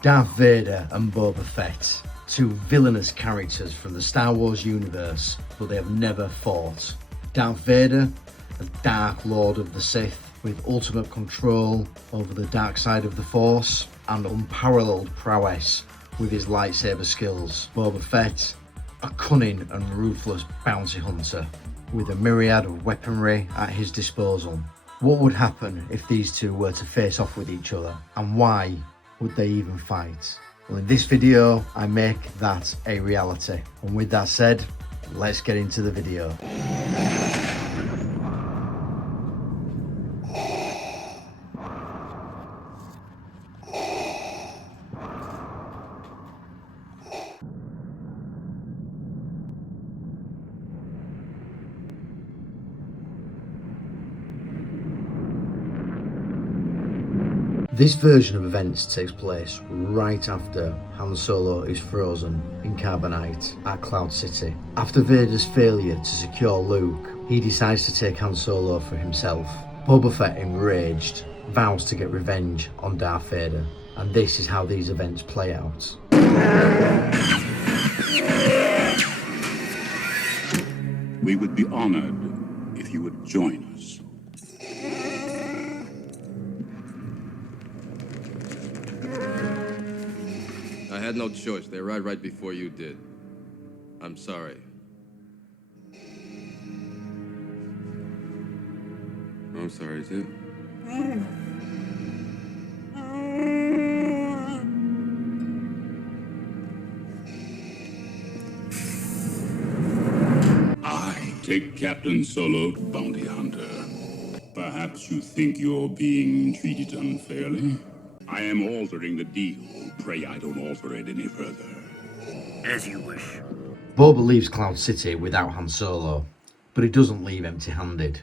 Darth Vader and Boba Fett, two villainous characters from the Star Wars universe, but they have never fought. Darth Vader, a dark lord of the Sith, with ultimate control over the dark side of the Force and unparalleled prowess with his lightsaber skills. Boba Fett, a cunning and ruthless bounty hunter with a myriad of weaponry at his disposal. What would happen if these two were to face off with each other, and why would they even fight? Well, in this video, I make that a reality. And with that said, let's get into the video. This version of events takes place right after Han Solo is frozen in carbonite at Cloud City. After Vader's failure to secure Luke, he decides to take Han Solo for himself. Boba Fett, enraged, vows to get revenge on Darth Vader, and this is how these events play out. We would be honored if you would join us. I had no choice. They arrived right before you did. I'm sorry. I'm sorry, too. I take Captain Solo, bounty hunter. Perhaps you think you're being treated unfairly? I am altering the deal. Pray I don't alter it any further. As you wish. Boba leaves Cloud City without Han Solo, but he doesn't leave empty-handed.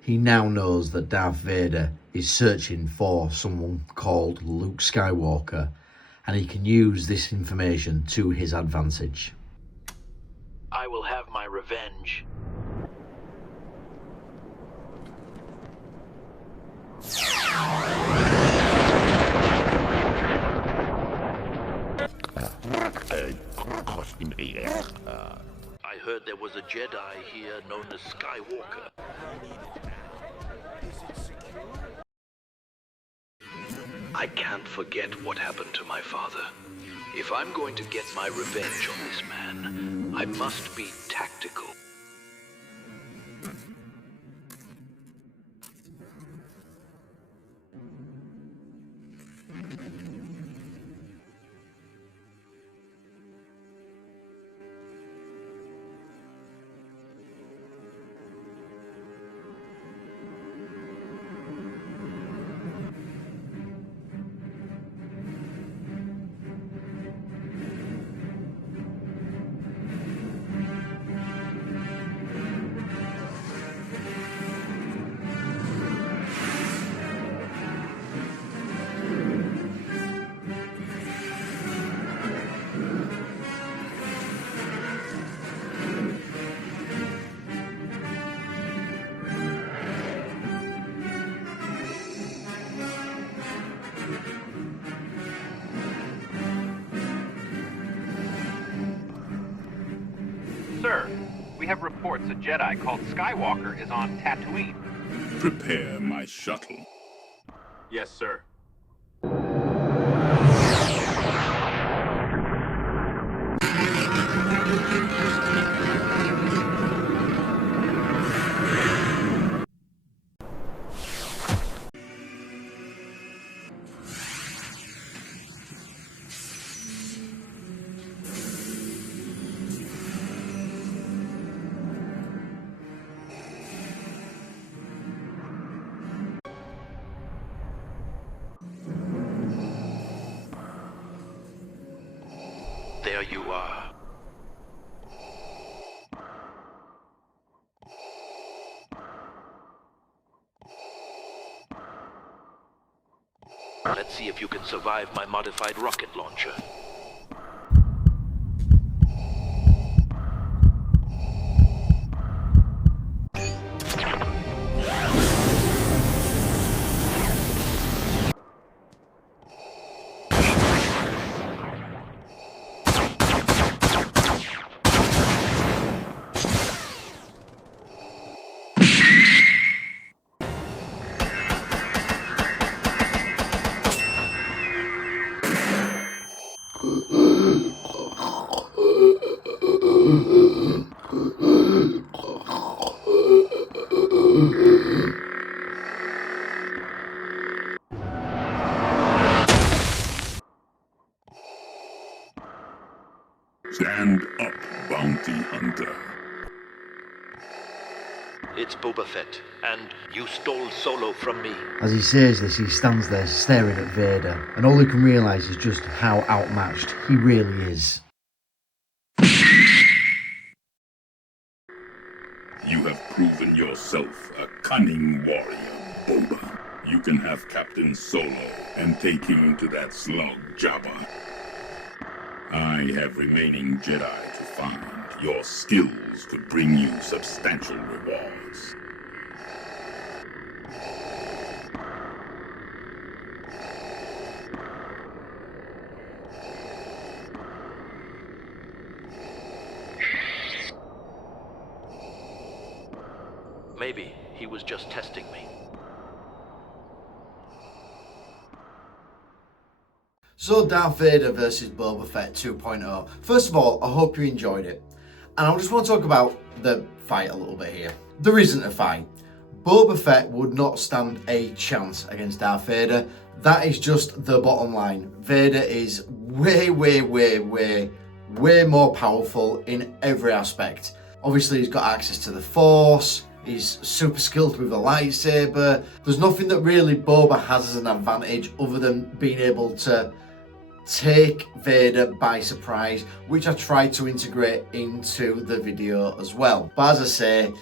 He now knows that Darth Vader is searching for someone called Luke Skywalker, and he can use this information to his advantage. I will have my revenge. I heard there was a Jedi here known as Skywalker. I can't forget what happened to my father. If I'm going to get my revenge on this man, I must be tactical. Sir, we have reports a Jedi called Skywalker is on Tatooine. Prepare my shuttle. Yes, sir. There you are. Let's see if you can survive my modified rocket launcher. Stand up, bounty hunter. It's Boba Fett, and you stole Solo from me. As he says this, he stands there staring at Vader, and all he can realise is just how outmatched he really is. You have proven yourself a cunning warrior, Boba. You can have Captain Solo and take him to that slug Jabba. I have remaining Jedi to find. Your skills could bring you substantial rewards. Maybe he was just testing me. So Darth Vader versus Boba Fett 2.0. First of all, I hope you enjoyed it. And I just want to talk about the fight a little bit here. There isn't a fight. Boba Fett would not stand a chance against Darth Vader. That is just the bottom line. Vader is way more powerful in every aspect. Obviously, he's got access to the Force. He's super skilled with a lightsaber. There's nothing that really Boba has as an advantage other than being able to take Vader by surprise, which I tried to integrate into the video as well. But as I say,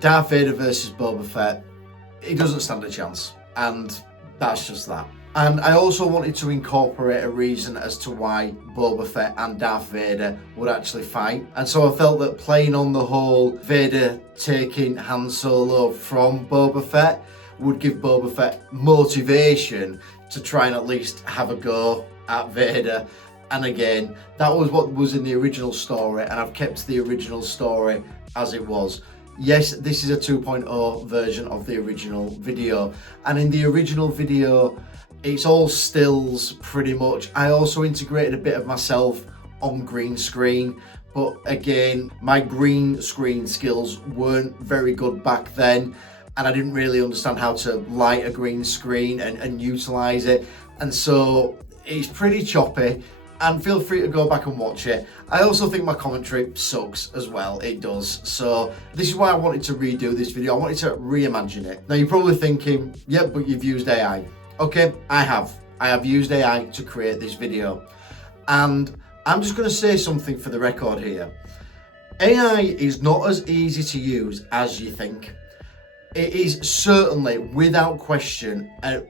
Darth Vader versus Boba Fett, he doesn't stand a chance, and that's just that. And I also wanted to incorporate a reason as to why Boba Fett and Darth Vader would actually fight. And so I felt that playing on the whole Vader taking Han Solo from Boba Fett would give Boba Fett motivation to try and at least have a go at Vader. And again, that was what was in the original story, and I've kept the original story as it was. Yes, this is a 2.0 version of the original video, and in the original video it's all stills pretty much. I also integrated a bit of myself on green screen, but again, my green screen skills weren't very good back then, and I didn't really understand how to light a green screen and utilize it, and so it's pretty choppy. And feel free to go back and watch it. I also think my commentary sucks as well, it does. So this is why I wanted to redo this video. I wanted to reimagine it. Now you're probably thinking, yeah, but you've used AI. Okay, I have. I have used AI to create this video. And I'm just gonna say something for the record here. AI is not as easy to use as you think. It is certainly, without question, a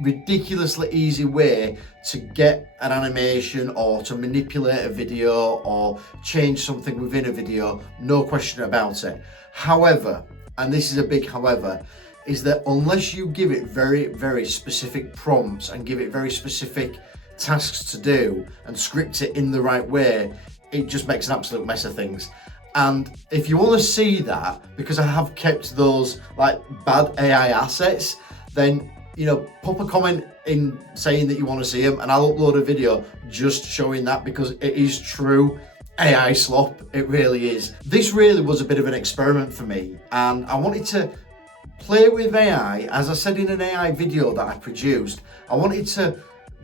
ridiculously easy way to get an animation or to manipulate a video or change something within a video, no question about it. However, and this is a big however, is that unless you give it very specific prompts and give it very specific tasks to do and script it in the right way, it just makes an absolute mess of things. And if you want to see that, because I have kept those like bad AI assets, then you know, pop a comment in saying that you want to see them, and I'll upload a video just showing that, because it is true AI slop. It really is. This really was a bit of an experiment for me, and I wanted to play with AI. As I said in an AI video that I produced, I wanted to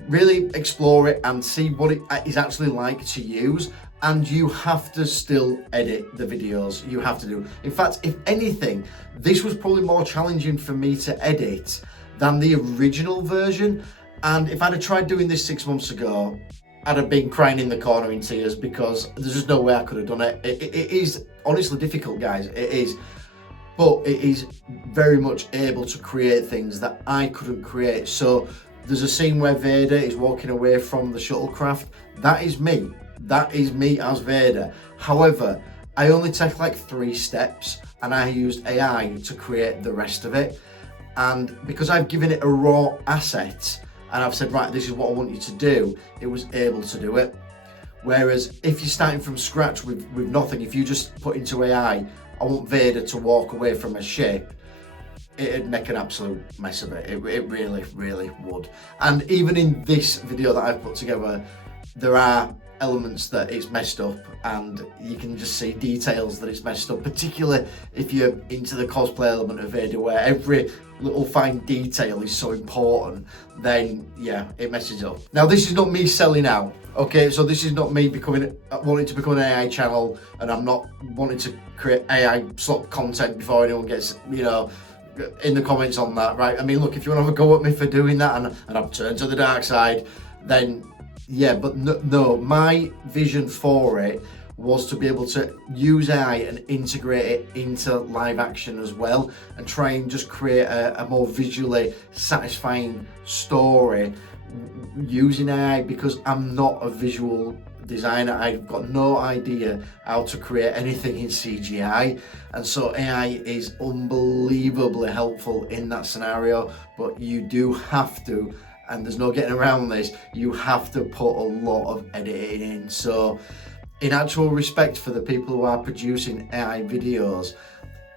really explore it and see what it is actually like to use. And you have to still edit the videos. You have to do. In fact, if anything, this was probably more challenging for me to edit than the original version. And if I'd have tried doing this 6 months ago, I'd have been crying in the corner in tears, because there's just no way I could have done it. It is honestly difficult, guys, it is. But it is very much able to create things that I couldn't create. So there's a scene where Vader is walking away from the shuttlecraft. That is me. That is me as Vader. However, I only take like 3 steps, and I used AI to create the rest of it. And because I've given it a raw asset and I've said, right, this is what I want you to do, it was able to do it. Whereas if you're starting from scratch with nothing, if you just put into AI, I want Vader to walk away from a ship, it'd make an absolute mess of it. It really would. And even in this video that I've put together, there are elements that it's messed up, and you can just see details that it's messed up, particularly if you're into the cosplay element of Vader, where every little fine detail is so important, then yeah, it messes up. Now, this is not me selling out, okay? So this is not me wanting to become an AI channel, and I'm not wanting to create AI slot content before anyone gets, you know, in the comments on that, right? I mean, look, if you want to have a go at me for doing that and I've turned to the dark side, then yeah, but no, my vision for it was to be able to use AI and integrate it into live action as well, and try and just create a more visually satisfying story using AI, because I'm not a visual designer. I've got no idea how to create anything in CGI, and so AI is unbelievably helpful in that scenario. But you do have to, and there's no getting around this, you have to put a lot of editing in. So in actual respect for the people who are producing AI videos,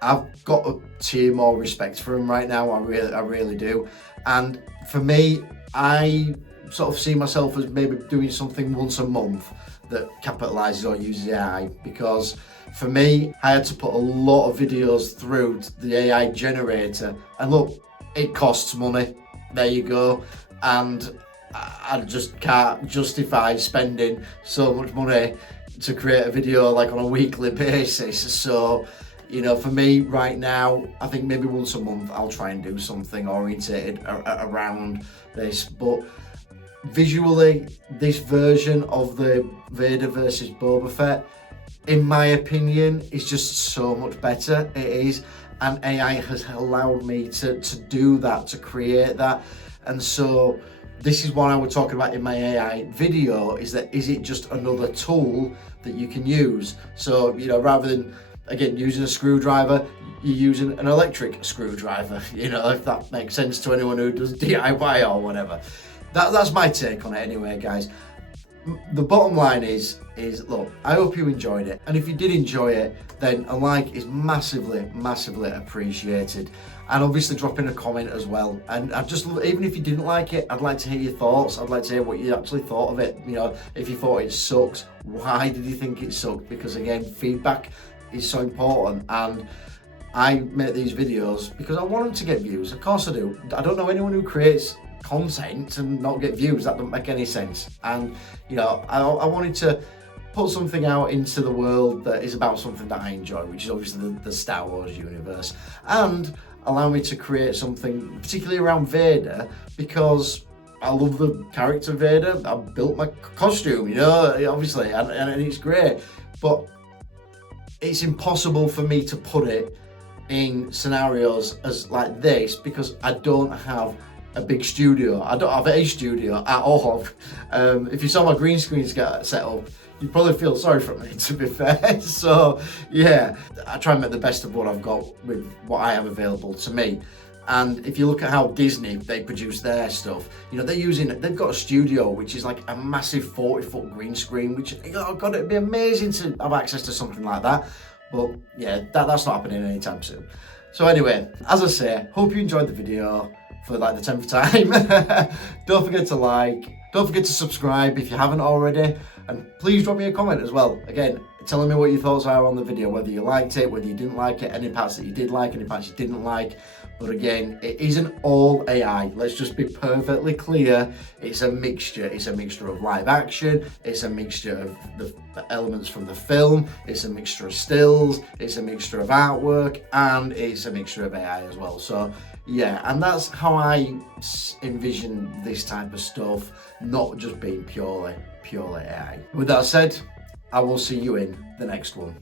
I've got a tier more respect for them right now. I really do. And for me, I sort of see myself as maybe doing something once a month that capitalizes or uses AI, because for me, I had to put a lot of videos through the AI generator, and look, it costs money. There you go. And I just can't justify spending so much money to create a video like on a weekly basis. So, you know, for me right now, I think maybe once a month I'll try and do something orientated around this. But visually, this version of the Vader versus Boba Fett, in my opinion, is just so much better. It is. And AI has allowed me to do that, to create that. And so this is what I was talking about in my AI video, is it just another tool that you can use? So, you know, rather than, again, using a screwdriver, you're using an electric screwdriver, you know, if that makes sense to anyone who does DIY or whatever. That's my take on it anyway, guys. The bottom line is look, I hope you enjoyed it, and if you did enjoy it, then a like is massively appreciated, and obviously drop in a comment as well. And I just love, even if you didn't like it, I'd like to hear your thoughts. I'd like to hear what you actually thought of it. You know, if you thought it sucked, why did you think it sucked? Because again, feedback is so important, and I make these videos because I want them to get views. Of course I do. I don't know anyone who creates content and not get views. That doesn't make any sense. And you know, I wanted to put something out into the world that is about something that I enjoy, which is obviously the Star Wars universe, and allow me to create something particularly around Vader, because I love the character Vader. I built my costume, you know, obviously, and it's great, but it's impossible for me to put it in scenarios as like this, because I don't have a big studio. I don't have a studio at all. If you saw my green screen set up, you'd probably feel sorry for me, to be fair. So yeah, I try and make the best of what I've got with what I have available to me. And if you look at how Disney, they produce their stuff, you know, they've got a studio which is like a massive 40-foot green screen, which, oh God, it'd be amazing to have access to something like that. But yeah, that's not happening anytime soon. So anyway, as I say, hope you enjoyed the video for like the 10th time. Don't forget to like, don't forget to subscribe if you haven't already, and please drop me a comment as well. Again, telling me what your thoughts are on the video, whether you liked it, whether you didn't like it, any parts that you did like, any parts you didn't like. But again, it isn't all AI. Let's just be perfectly clear. It's a mixture. It's a mixture of live action. It's a mixture of the elements from the film. It's a mixture of stills. It's a mixture of artwork, and it's a mixture of AI as well. So yeah, and that's how I envision this type of stuff, not just being purely AI. With that said, I will see you in the next one.